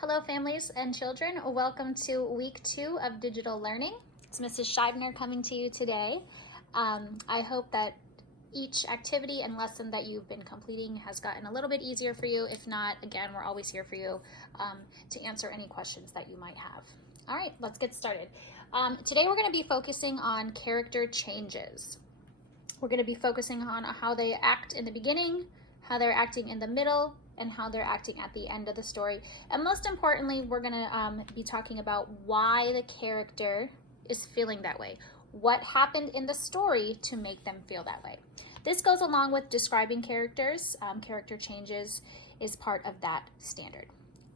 Hello families and children, welcome to week 2 of digital learning. It's Mrs. Scheibner coming to you today. I hope that each activity and lesson that you've been completing has gotten a little bit easier for you. If not, again, we're always here for you to answer any questions that you might have. All right, let's get started. Today we're going to be focusing on character changes. We're going to be focusing on how they act in the beginning, how they're acting in the middle, and how they're acting at the end of the story. And most importantly, we're going to be talking about why the character is feeling that way. What happened in the story to make them feel that way. This goes along with describing characters. Character changes is part of that standard.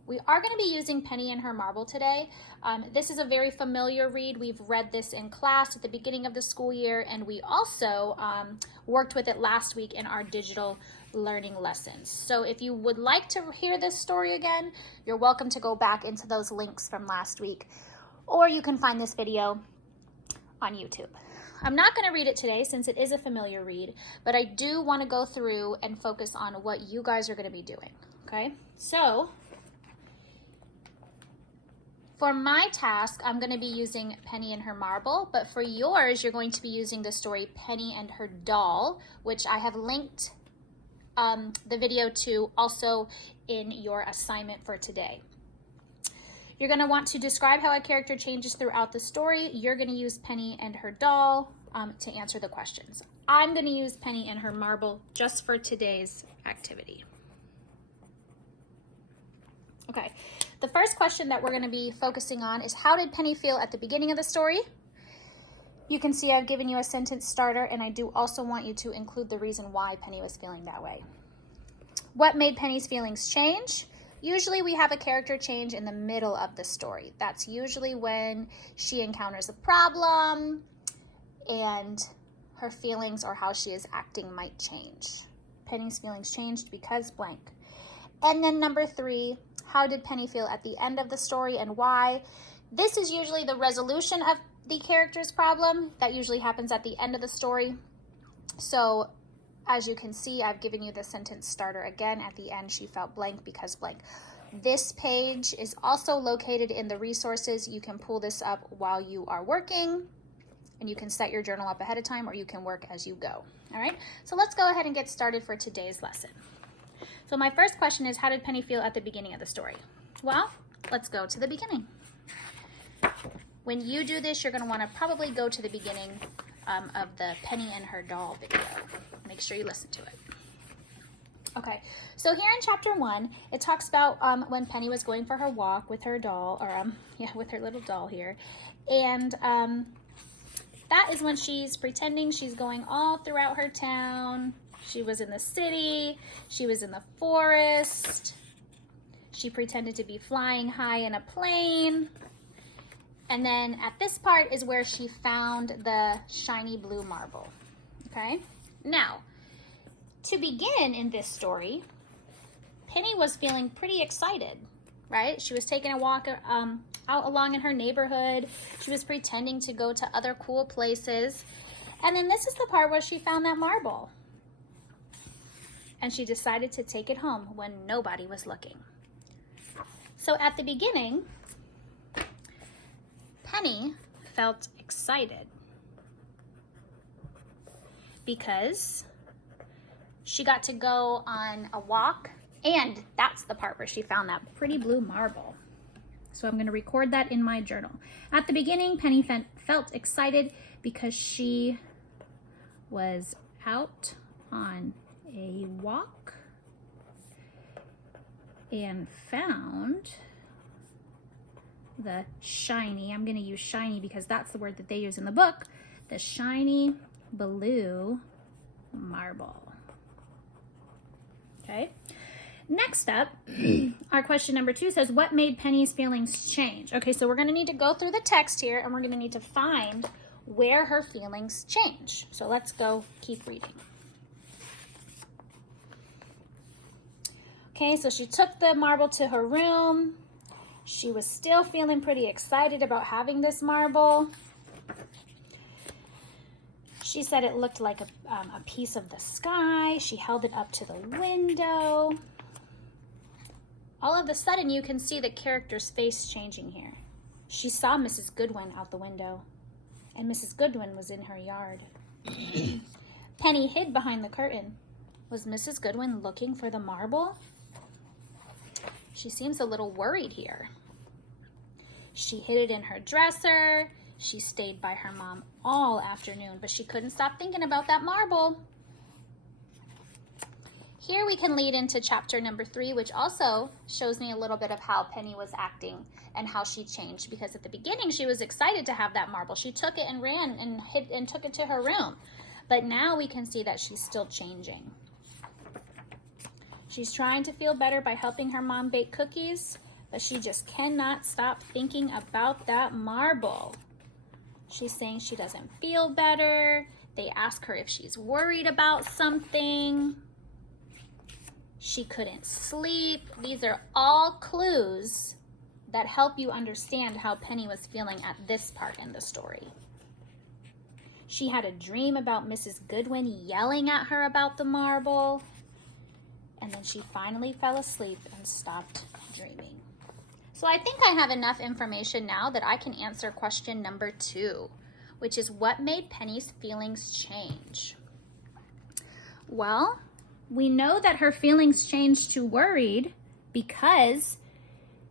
We are going to be using Penny and Her Marble today. This is a very familiar read. We've read this in class at the beginning of the school year, and we also worked with it last week in our digital learning lessons. So if you would like to hear this story again, you're welcome to go back into those links from last week, or you can find this video on YouTube. I'm not going to read it today since it is a familiar read, but I do want to go through and focus on what you guys are going to be doing, okay? So for my task, I'm going to be using Penny and Her Marble, but for yours, you're going to be using the story Penny and Her Doll, which I have linked the video to also in your assignment for today. You're going to want to describe how a character changes throughout the story. You're going to use Penny and Her Doll to answer the questions. I'm going to use Penny and Her Marble just for today's activity. Okay, the first question that we're going to be focusing on is, how did Penny feel at the beginning of the story? You can see I've given you a sentence starter, and I do also want you to include the reason why Penny was feeling that way. What made Penny's feelings change? Usually we have a character change in the middle of the story. That's usually when she encounters a problem and her feelings or how she is acting might change. Penny's feelings changed because blank. And then number 3, how did Penny feel at the end of the story and why? This is usually the resolution of the character's problem. That usually happens at the end of the story. So as you can see, I've given you the sentence starter again. At the end, she felt blank because blank. This page is also located in the resources. You can pull this up while you are working, and you can set your journal up ahead of time, or you can work as you go. All right, so let's go ahead and get started for today's lesson. So my first question is, how did Penny feel at the beginning of the story? Well, let's go to the beginning. When you do this, you're going to want to probably go to the beginning of the Penny and Her Doll video. Make sure you listen to it. Okay, so here in chapter 1, it talks about when Penny was going for her walk with her doll, or with her little doll here. And that is when she's pretending she's going all throughout her town. She was in the city, she was in the forest, she pretended to be flying high in a plane. And then at this part is where she found the shiny blue marble, okay? Now, to begin in this story, Penny was feeling pretty excited, right? She was taking a walk out along in her neighborhood. She was pretending to go to other cool places. And then this is the part where she found that marble. And she decided to take it home when nobody was looking. So at the beginning, Penny felt excited because she got to go on a walk, and that's the part where she found that pretty blue marble. So I'm going to record that in my journal. At the beginning, Penny felt excited because she was out on a walk and found the shiny, I'm going to use shiny because that's the word that they use in the book, the shiny blue marble. Okay, next up, our question number 2 says, what made Penny's feelings change? Okay, so we're going to need to go through the text here, and we're going to need to find where her feelings change. So let's go keep reading. Okay, so she took the marble to her room. She was still feeling pretty excited about having this marble. She said it looked like a piece of the sky. She held it up to the window. All of a sudden, you can see the character's face changing here. She saw Mrs. Goodwin out the window, and Mrs. Goodwin was in her yard. Penny hid behind the curtain. Was Mrs. Goodwin looking for the marble? She seems a little worried here. She hid it in her dresser. She stayed by her mom all afternoon, but she couldn't stop thinking about that marble. Here we can lead into chapter number 3, which also shows me a little bit of how Penny was acting and how she changed, because at the beginning she was excited to have that marble. She took it and ran and hid and took it to her room. But now we can see that she's still changing. She's trying to feel better by helping her mom bake cookies, but she just cannot stop thinking about that marble. She's saying she doesn't feel better. They ask her if she's worried about something. She couldn't sleep. These are all clues that help you understand how Penny was feeling at this part in the story. She had a dream about Mrs. Goodwin yelling at her about the marble, and then she finally fell asleep and stopped dreaming. So I think I have enough information now that I can answer question number 2, which is what made Penny's feelings change? Well, we know that her feelings changed to worried because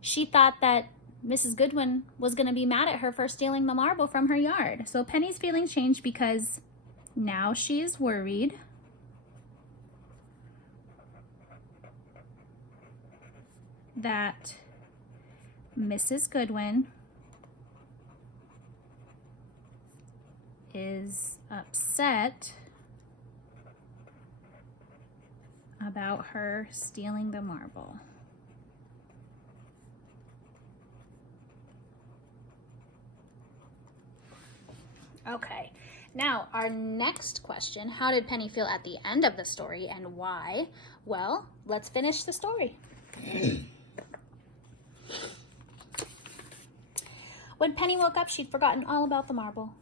she thought that Mrs. Goodwin was going to be mad at her for stealing the marble from her yard. So Penny's feelings changed because now she is worried. That Mrs. Goodwin is upset about her stealing the marble. Okay, now our next question, how did Penny feel at the end of the story and why? Well, let's finish the story. When Penny woke up, she'd forgotten all about the marble.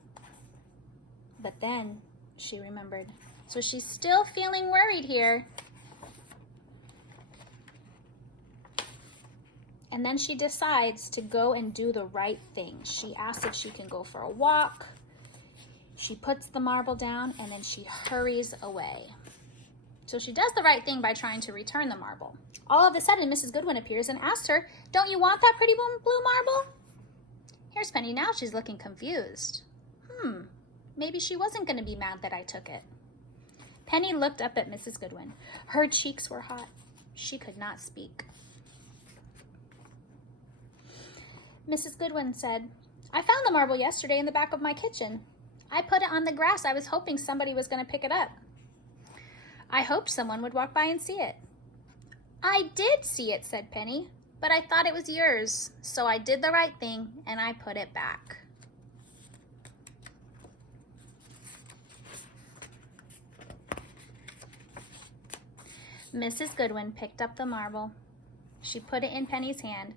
But then she remembered. So she's still feeling worried here. And then she decides to go and do the right thing. She asks if she can go for a walk. She puts the marble down and then she hurries away. So she does the right thing by trying to return the marble. All of a sudden, Mrs. Goodwin appears and asks her, "Don't you want that pretty blue marble?" Here's Penny now. She's looking confused. Maybe she wasn't going to be mad that I took it. Penny looked up at Mrs. Goodwin. Her cheeks were hot. She could not speak. Mrs. Goodwin said, "I found the marble yesterday in the back of my kitchen. I put it on the grass. I was hoping somebody was going to pick it up. I hoped someone would walk by and see it." "I did see it," said Penny, "but I thought it was yours, so I did the right thing and I put it back." Mrs. Goodwin picked up the marble. She put it in Penny's hand.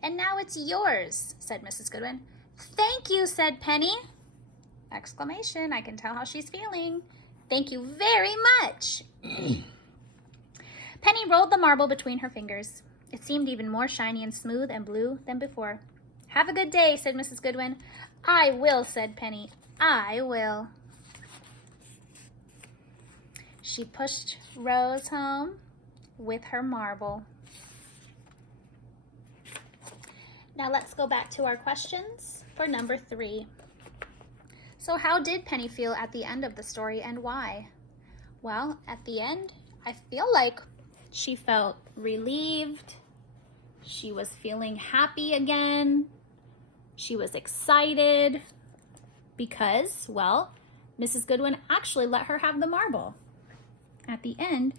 "And now it's yours," said Mrs. Goodwin. "Thank you," said Penny. Exclamation, I can tell how she's feeling. "Thank you very much." Penny rolled the marble between her fingers. It seemed even more shiny and smooth and blue than before. "Have a good day," said Mrs. Goodwin. "I will," said Penny. "I will." She pushed Rose home with her marble. Now let's go back to our questions for number 3. So how did Penny feel at the end of the story and why? Well, at the end, I feel like she felt relieved. She was feeling happy again. She was excited because, well, Mrs. Goodwin actually let her have the marble. At the end,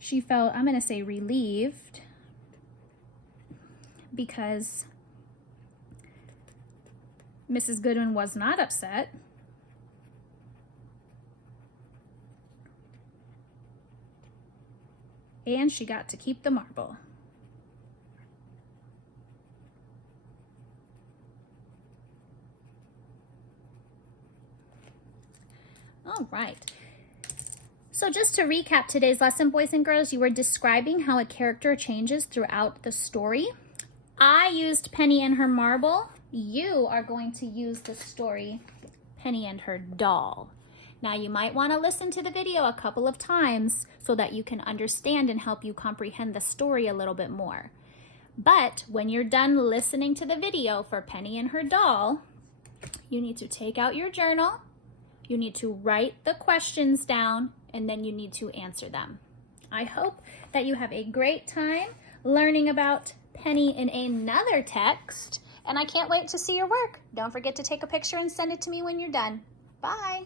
she felt, I'm going to say relieved, because Mrs. Goodwin was not upset. And she got to keep the marble. All right. So just to recap today's lesson, boys and girls, you were describing how a character changes throughout the story. I used Penny and her marble. You are going to use the story Penny and her doll. Now you might want to listen to the video a couple of times so that you can understand and help you comprehend the story a little bit more. But when you're done listening to the video for Penny and her doll, you need to take out your journal, you need to write the questions down, and then you need to answer them. I hope that you have a great time learning about Penny in another text, and I can't wait to see your work. Don't forget to take a picture and send it to me when you're done. Bye.